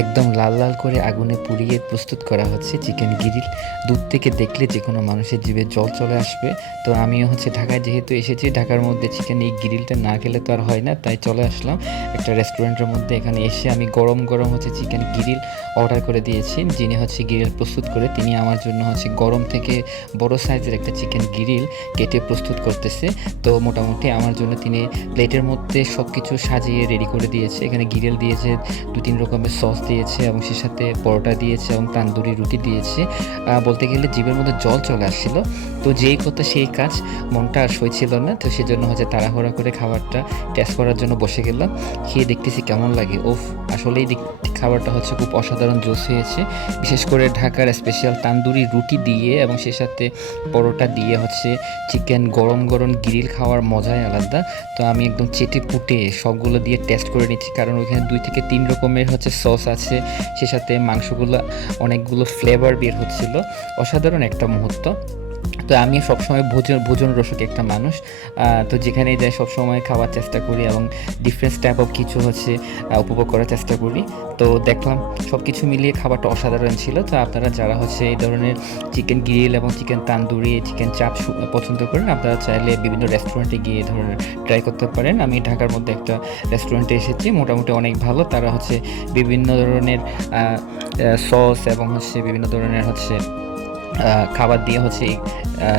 একদম লাল লাল করে আগুনে পুড়িয়ে প্রস্তুত করা হচ্ছে চিকেন গ্রিল। দূর থেকে দেখলে যে কোনো মানুষের জিভে জল চলে আসবে। তো আমিও ঢাকায় যেহেতু এসেছি, ঢাকার মধ্যে চিকেন এই গ্রিলটা না খেলে তো আর হয় না, তাই চলে আসলাম একটা রেস্টুরেন্টের মধ্যে। এখানে এসে আমি গরম গরম চিকেন গ্রিল অর্ডার করে দিয়েছি। যিনি গ্রিল প্রস্তুত করে তিনি আমার জন্য গরম থেকে বড় সাইজের একটা চিকেন গ্রিল কেটে প্রস্তুত করতেছে। তো মোটামুটি আমার জন্য তিনি প্লেটের মধ্যে সব কিছু সাজিয়ে রেডি করে দিয়েছে। এখানে গ্রিল দিয়েছে, 2-3 রকমের সস দিয়েছে এবং সে সাথে পরোটা দিয়েছে এবং তান্দুরি রুটি দিয়েছে। বলতে গেলে জিভের মধ্যে জল চলে আসছিল। তো যেই কথা সেই কাজ, মনটা আর সইছিল না। তো সেজন্য তাড়াহুড়া করে খাবারটা টেস্ট করার জন্য বসে গেলাম। খেয়ে দেখতেছি কেমন লাগে। ওফ, আসলেই খাবারটা খুব অসাধারণ জোস হয়েছে। বিশেষ করে ঢাকার স্পেশাল তান্দুরি রুটি দিয়ে এবং সে সাথে পরোটা দিয়ে চিকেন গরম গরম গ্রিল খাওয়ার মজাই আলাদা। তো আমি একদম চেটে পুটে সবগুলো দিয়ে টেস্ট করে নিচ্ছি, কারণ ওইখানে 2 থেকে 3 রকমের সস আছে। সে সাথে মাংসগুলো অনেকগুলো ফ্লেভার বের হচ্ছিল। অসাধারণ একটা মুহূর্ত। তো আমি সবসময় ভোজন রসিক একটা মানুষ। তো যেখানেই যাই সবসময় খাওয়ার চেষ্টা করি এবং ডিফারেন্ট টাইপ অফ কিছু উপভোগ করার চেষ্টা করি। তো দেখলাম সব কিছু মিলিয়ে খাবারটা অসাধারণ ছিল। তো আপনারা যারা এই ধরনের চিকেন গ্রিল এবং চিকেন তান্দুরি, চিকেন চাপ পছন্দ করেন, আপনারা চাইলে বিভিন্ন রেস্টুরেন্টে গিয়ে এই ধরনের ট্রাই করতে পারেন। আমি ঢাকার মধ্যে একটা রেস্টুরেন্টে এসেছি, মোটামুটি অনেক ভালো। তারা বিভিন্ন ধরনের সস এবং বিভিন্ন ধরনের খাবার দিয়ে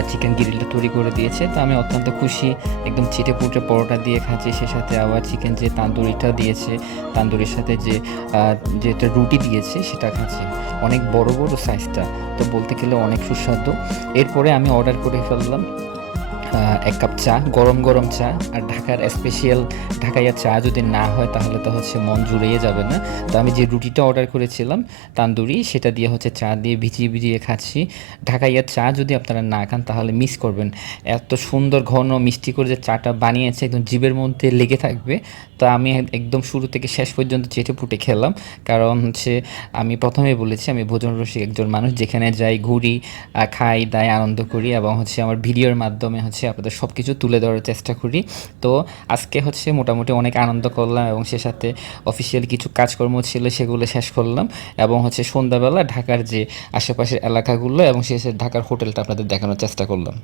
চিকেন গ্রিলটা তৈরি করে দিয়েছে। তো আমি অত্যন্ত খুশি। একদম ছিটে পুটে পরোটা দিয়ে খাচ্ছি, সে সাথে আবার চিকেন যে তান্দুরিটা দিয়েছে, তান্দুরির সাথে যেটা রুটি দিয়েছে সেটা খাচ্ছি। অনেক বড় বড় সাইজটা, তো বলতে গেলে অনেক সুস্বাদু। এরপরে আমি অর্ডার করে ফেললাম 1 কাপ চা, গরম গরম চা। আর ঢাকার স্পেশাল ঢাকাইয়া চা যদি না হয় তাহলে তো মন জুড়িয়ে যাবে না। তো আমি যে রুটিটা অর্ডার করেছিলাম তান্দুরি, সেটা দিয়ে চা দিয়ে ভিজিয়ে ভিজিয়ে খাচ্ছি। ঢাকাইয়া চা যদি আপনারা না খান তাহলে মিস করবেন। এত সুন্দর ঘন মিষ্টি করে যে চাটা বানিয়েছে, একদম জিভের মধ্যে লেগে থাকবে। তো আমি একদম শুরু থেকে শেষ পর্যন্ত চেটে পুটে খেলাম, কারণ আমি প্রথমেই বলেছি আমি ভোজন রসিক একজন মানুষ। যেখানে যাই ঘুরি, খাই দাই, আনন্দ করি এবং আমার ভিডিওর মাধ্যমে আপনাদের সব কিছু তুলে ধরার চেষ্টা করি। তো আজকে মোটামুটি অনেক আনন্দ করলাম এবং সে সাথে অফিসিয়াল কিছু কাজকর্ম ছিল সেগুলো শেষ করলাম। এবং সন্ধ্যাবেলা ঢাকার যে আশেপাশের এলাকাগুলো এবং ঢাকার হোটেলটা আপনাদের দেখানোর চেষ্টা করলাম।